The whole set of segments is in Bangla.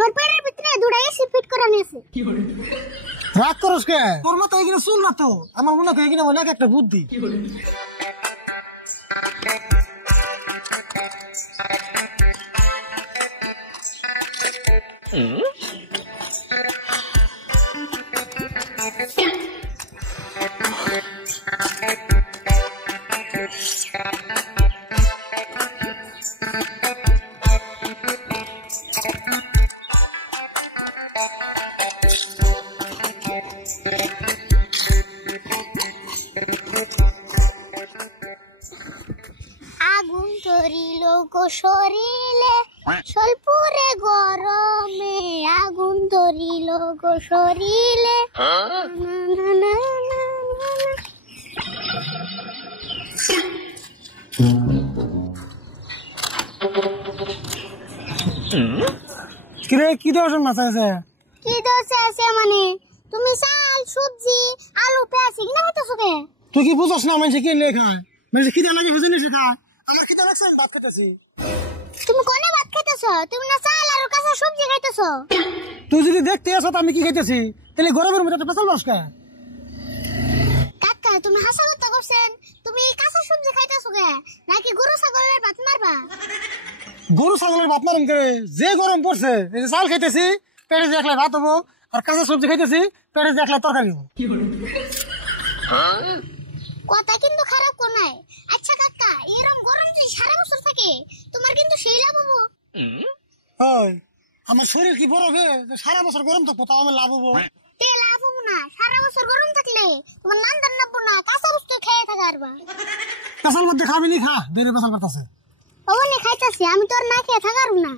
আমার পেটের ভিতরে দুটা এসি ফিট করে নিয়েছে। রাগ করস কে? তোর মতো এখানে শুন না তো, আমার মনে হয় এখানে অনেক একটা বুদ্ধি। আগুন ধরিল গো শরীরে স্বল্পরে গরমে, আগুন ধরিল গো শরীরে। কিরে কি দোষ মাথা আছে? কি দোষ আছে মানে? তুমি চাল সবজি আলু পেঁয়াজ কিনা হইতেছো কে? তুই কি বুঝছ না মানুষ কি লেখা? মানুষ কি লাগে বুঝিনি শেখা? আর কি দোষ আছে? ভাত খেতেছি। তুমি কোনে ভাত খাইতেছো? তুমি না চাল আর কাঁচা সবজি খাইতেছো। তুই যদি দেখতে আসো আমি কি খাইতেছি, তাহলে গরমের মধ্যে একটা পেছাল বসকা। কাকা তুমি হাসা কথা করছেন, তুমি কাঁচা সবজি খাইতেছো কে? নাকি গরু ছাগলের ভাত মারবা? গরু ছাগলের ভাত মারুন করে যে গরম পড়ছে, এই যে চাল খাইতেছি পেটে যে একলা ভাত হবো, আর কাঁচা সবজি খাইতেছি পেটে যে একলা তরকারি হবো। কথা কিন্তু খারাপ কোন নাই। আচ্ছা কাকা, এরকম গরম যদি সারা বছর থাকে তোমার কিন্তু সেই লাভ হবো। হয় আমার শরীর কি বড় গে সারা বছর গরম থাকবো, তাও আমার লাভ হবো? তে লাভ হবো না। সারা বছর গরম থাকলে তোমার নান্দার নাববো না, কাঁচা বস্তু খেয়ে থাকা আরবা। পেছাল মধ্যে খাবি নি খা, বেড়ে পেছাল করতেছে। ওনে খাইতাছি, আমি তোর না খেয়ে থাকার না।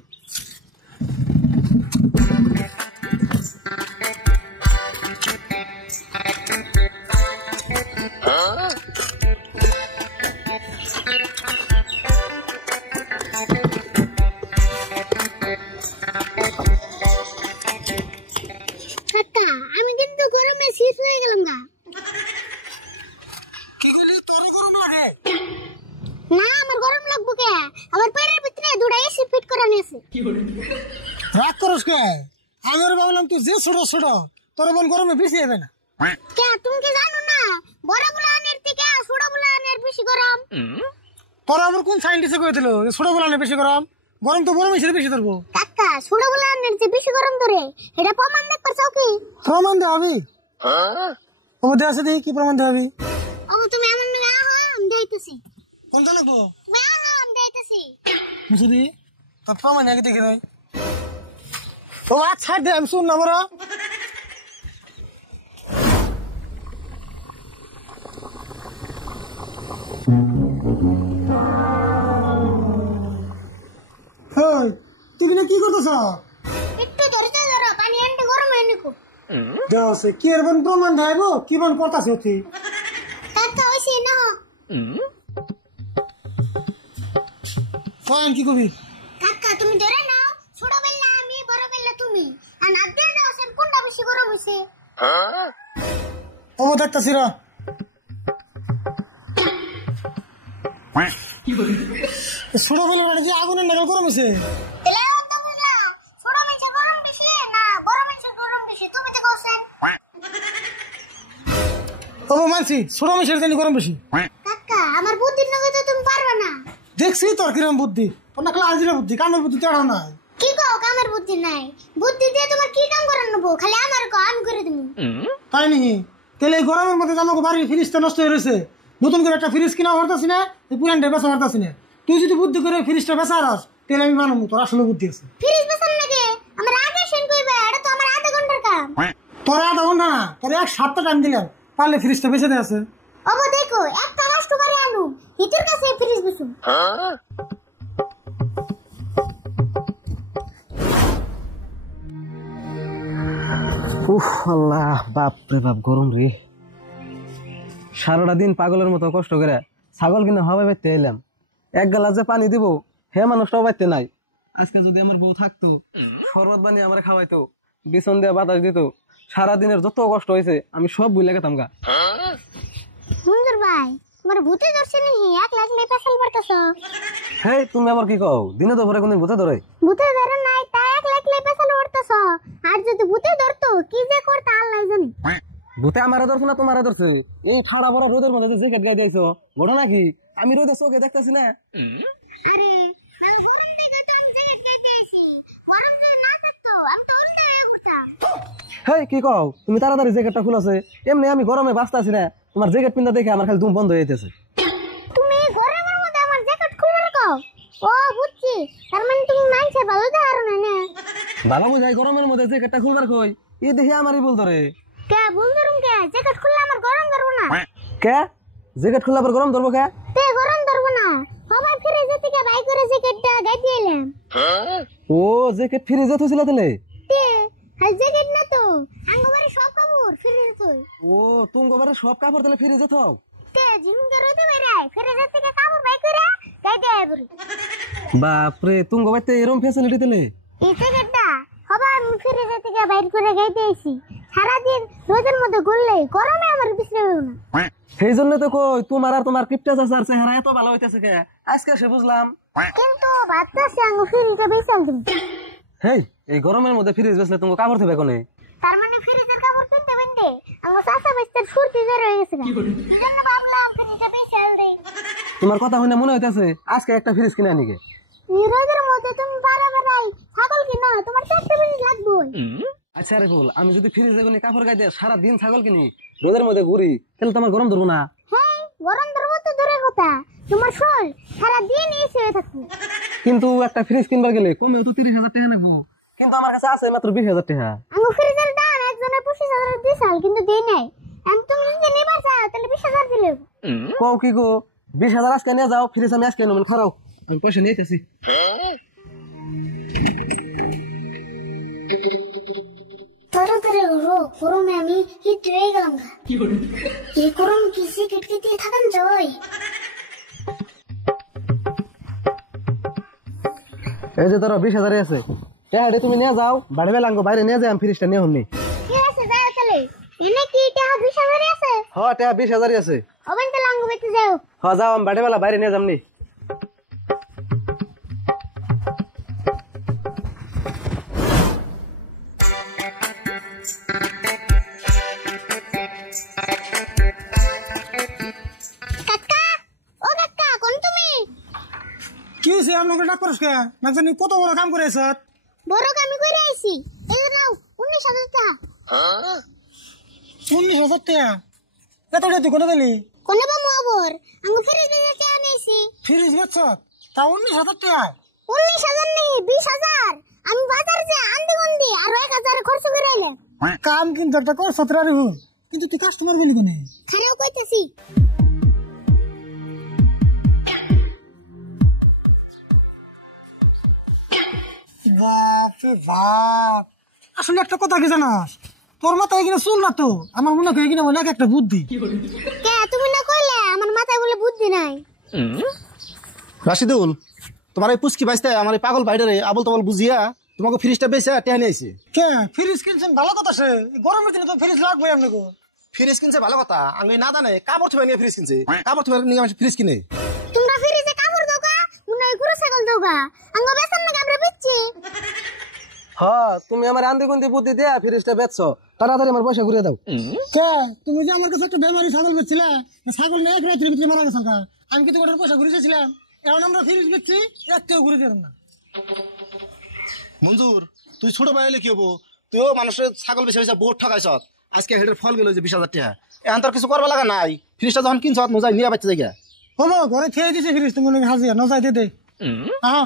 কাকা আমি কিন্তু গরমে শীত হয়ে গেলাম গা। কি কইলি তোর গরম লাগে? না আমার গরম লাগবো কে? আমার পেটের ভিতরে দুটা এসি ফিট করে নিয়েছে। রাগ করস কে? আমি আর ভাবলাম তুই যে ছোট ছোট তোর বোন গরমে বেশি হবে না। কে তুমি কি জানো না বড় বুলানের থেকে ছোট বুলানের বেশি গরম? তোর আবার কোন সাইন্টিস্টে কয়ে দিল ছোট বোলানে বেশি গরম? গরম তো বড় মিশে বেশি ধরবো। কাকা ছোট বুলানের যে বেশি গরম ধরে এটা প্রমাণ দেখতে চাও কি? প্রমাণ দে হবি। ও দে আছে দেখি কি প্রমাণ দে হবি। ও তুমি এমন না আহা আমি দেইতেছি। কোনটা লাগবো? তুমি আহা আমি দেইতেছি। মুসুদি তোর প্রমাণ আগে দেখে নয়। ও আচ্ছা দে আমি শুন না বড়। হেই তুই না কি করতেছ? একটু ধরতে ধরো পানি আনতে গরম হয়ে নিকো। দেওছে কি এর বন প্রমাণ দেবো কি বন করতাছ তুই? কাকা হইছে না ফোন কি কবি? কাকা তুমি ধরে নাও ছোট বেলা আমি বড় বেলা তুমি আর আদে দাও সেন কোনটা বেশি গরম হইছে? ও দেখতাছি রা ছোট বেলা যে আগুনের নাগাল গরম হইছে। তেলে তো বুঝাও ছোট মানুষের গরম বেশি না বড় মানুষের গরম বেশি তুমি তো কওছেন। ও মানছি ছোট মানুষের জানি গরম বেশি। কাকা আমার বুদ্ধির নগে তো তুমি পারবে না। দেখছি তোর কিরম বুদ্ধি, তোর না ক্লাস দিলে বুদ্ধি, কামের বুদ্ধি তেড়াও না। কি কও কামের বুদ্ধি নাই? বুদ্ধি দিয়ে তোমার কি কাম করার নেবো? খালি আমার কো আমি করে দেবো। তাই নাকি? তাহলে এই গরমের মধ্যে আমাকে বাড়ির ফ্রিজটা নষ্ট হয়ে রয়েছে, নতুন করে একটা ফ্রিজ কিনা পারতাছি না, এই পুরানটা বেচা পারতাছি না। তুই যদি বুদ্ধি করে ফ্রিজটা বেচা আস তাহলে আমি মানবো তোর আসলে বুদ্ধি আছে। ফ্রিজ বেচার নাকি আমার আগে সেন কইবে এটা তো আমার আধা ঘন্টার কাম। তোর আধা ঘন্টা না, তোর এক সপ্তাহ টাইম দিলাম, পারলে ফ্রিজটা বেচে দিয়ে আছে। ওবো দেখো একটা কাস্টমারে আনু হিতুর কাছে ফ্রিজ বেচুম। উফ আল্লাহ বাপ রে বাপ গরম রে। সারাটা দিন পাগলের মতো কষ্ট করে ছাগল কিনে হওয়া বাইতে এলাম, এক গ্লাস যে পানি দিব হে মানুষটাও বাইতে নাই। আজকে যদি আমার বউ থাকতো শরবত বানিয়ে আমার খাওয়াইতো, বিছন দিয়ে বাতাস দিত, সারাদিনের যত কষ্ট হয়েছে আমি সব ভুলে গেতাম গা। সুন্দর ভাই তোমার ভূতে ধরছে নাকি? এক লাখ লাই পেছাল পড়তেছো। হে তুমি আমার কি কও? দিনে তো ভরে কোনদিন ভূতে ধরে? ভূতে ধরে নাই তা এক লাখ লাই পেছাল করতেছ আর যদি ভূতে ধরতো কি যে করতে আল্লাহ জানে। ভূতে আমারে ধরছে না তোমারে ধরছে? এই ঠাড়া বড় রোদের মধ্যে যে জ্যাকেট গায়ে দিয়েছো ঘটনা কি? আমি রোদে চোখে দেখতেছি না। আরে আমি গরম দেখে তো আমি জ্যাকেট গাইতে আছি, গরম যদি না থাকতো আমি তো অন্য হয়ে ঘুরতাম। হেই কি কও তুমি তাড়াতাড়ি জ্যাকেটটা খুলেছে? এমনি আমি গরমে বাঁচতাছি না, তোমার জ্যাকেট পিন্দা দেখে আমার খালি দুম বন্ধ হয়ে যেতেছে। তুমি গরমের মধ্যে আমার জ্যাকেট খুলবে কও? ও বুঝছি, তার মানে তুমি মানছে ভালো দেওয়ার না না। ভালো বুঝাই গরমের মধ্যে জ্যাকেটটা খুলবার কই, ই দেখি আমারই ভুল ধরে। কে ভুল ধরুম কে? জ্যাকেট খুললে আমার গরম ধরবো না। কে জ্যাকেট খুললে আবার গরম ধরবো কে? তে গরম ধরবো না, সবাই ফ্রিজে থেকে বাই করে জ্যাকেটটা গাইতে এলাম। ও জ্যাকেট ফ্রিজে থইছিল তাহলে? তে হাই জ্যাকেট না তো, আঙ্গবারে সব কাপড় ফ্রিজে থই। ও তুমি গোবারে সব কাপড় তাহলে ফ্রিজে থাও? তে জিমকে রইতে বেরাই ফ্রিজে থেকে কাপড় বাই করে গাইতে আইবরি। বাপরে তুমি গোবাইতে এরকম ফ্যাসিলিটি দিলে? এই জ্যাকেটটা সবাই আমি ফ্রিজে থেকে বাইর করে গাইতে আইছি। সারাদিন রোদের মধ্যে ঘুরলে গরমে আমার বিশ্রাম হবে না। সেই জন্য তো কই তোমার আর তোমার কিপটা চাচার চেহারা এত ভালো হইতেছে কে, আজকে সে বুঝলাম। কিন্তু বাচ্চাছে আঙ্গ ফ্রিজে বেচাল তুমি। হেই এই গরমের মধ্যে ফ্রিজ বেচলে তুমি কাপড় থইবে কোনে? তার মানে ফ্রিজের কাপড় কিনতে কিনতে আমার চাচা বেচতে ফুর্তি জোর হয়ে গেছে। সেজন্য ভাবলাম ফ্রিজে বেচাল দেই। তোমার কথা শুনে মনে হইতেছে আজকে একটা ফ্রিজ কিনে আনিকে। রোদের মধ্যে তুমি বারাবারাই ছাগল কিনা, তোমার 4টা ফ্রিজ লাগবেই। আচ্ছা রে ফুল, আমি যদি ফ্রিজে কোনে কাপড় গাই দিয়ে সারা দিন ছাগল কিনি, রোদের মধ্যে ঘুরি, তাহলে তোমার গরম ধরবো না? হ্যাঁ গরম ধরবো তো দূরের কথা, তোমার শরীর সারাদিন এসে হয়ে থাকবে। কিন্তু একটা ফ্রিজ কিনবার গেলে কমেও তো 30,000 টাকা লাগবো, কিন্তু আমার কাছে আছে মাত্র 20,000 টাকা। আমার ফ্রিজের দাম একজনের 25,000 দিছাল কিন্তু দেই নাই। আমি তুমি যদি নিবার চাও তাহলে 20,000 দিলে। কও কি গো, 20,000 আজকে নিয়ে যাও, ফ্রিজ আমি আজকে নেব, খারাও আমি পয়সা নিতেছি। তাড়াতাড়ি গরমে আমি হিট হয়ে গেলাম। এই গরম কি সিগারেট খেতে থাকেন যাই? এই যে ধরো 20,000 আছে, টাকাটা তুমি নিয়ে যাও, বাড়ি বেলাঙ্গো বাইরে নিয়ে যাই, আমি ফ্রিজটা নিয়ে হমনি। ঠিক আছে যাও তাহলে। এনে কি টাকা 20,000 আছে? হ্যাঁ টাকা 20,000 আছে। ওবেন তাহলে আঙ্গু বেতে যাও। হ্যাঁ যাও, আমি বাড়ি বেলা বাইরে নিয়ে যামনি। কাকা ও কাকা কোন তুমি? কি হয়েছে আপনাকে ডাক করস কে? না জানি কত বড় কাম করে স্যার। বড় কামি করে আইছি। এই নাও 19,000 টাকা। 19,000 টাকা? এতটা তুই কোনে দিলি? কোনে বামু আবর আঙ্গু ফ্রিজে যেতে আনেছি। ফ্রিজ বেচছ তা 19,000 টাকা? 19,000 নেই 20,000। আমি বাজার যে আন্দি গন্দি আর 1,000 খরচ করে আইলাম। কাম কিন্তু একটা কর সতরারি হুন, কিন্তু তুই কাস্টমার বলি কোনে? খারাপ কইতাছি। বাপ রে বাপ, আসলে একটা কথা কি জানাস, তোর মাথায় এখানে চুল না তো, আমার মনে হয় এখানে অনেক একটা বুদ্ধি। কে তুমি না কইলে আমার মাথায় বলে বুদ্ধি নাই? রাশিদুল, তোমার এই পুচকি বাইসতে আমার এই পাগল বাইরে আবল তাবল বুঝিয়া তোমাকে ফ্রিজটা বেচে টেনে আইছে। কে ফ্রিজ কিনছেন? ভালো কথা সে, গরমের দিনে তো ফ্রিজ লাগবে আপনাকে। ফ্রিজ কিনছে ভালো কথা, আমি না জানে কাপড় থুবে নিয়ে ফ্রিজ কিনছে, কাপড় থুবে নিয়ে আমি ফ্রিজ কিনে। তোমরা ফ্রিজে কাপড় দোগা মনে হয় গরু ছাগল দোগা আঙ্গ বেসন না আমরা বিচ্ছি। হ্যাঁ তুমি আমার আন্দি গুন্দি বুদ্ধি দিয়া ফ্রিজটা বেচছো, তাড়াতাড়ি আমার পয়সা ঘুরিয়ে দাও। কে তুমি যে আমার কাছে একটা বেমারি ছাগল বেচছিলে, ছাগল না এক রাত্রির ভিতরে মারা গেছে, আমি কিন্তু ওটার পয়সা ঘুরে চেয়েছিলাম। এখন আমরা ফ্রিজ বেচছি, একটাও ঘুরে দিলাম না। মঞ্জুর, তুই ছোট ভাই হলে কি হবো, তুইও মানুষের ছাগল বেছে বেছে বহুত ঠকাইছ, আজকে হেডের ফল গেল যে 20,000 টাকা। এখন তোর কিছু করবা লাগা নাই, ফ্রিজটা যখন কিনছ মজাই নিয়ে বাচ্চা জায়গা। হবো ঘরে খেয়ে দিছে ফ্রিজ, তুমি হাজির নজাই দে দে। আহ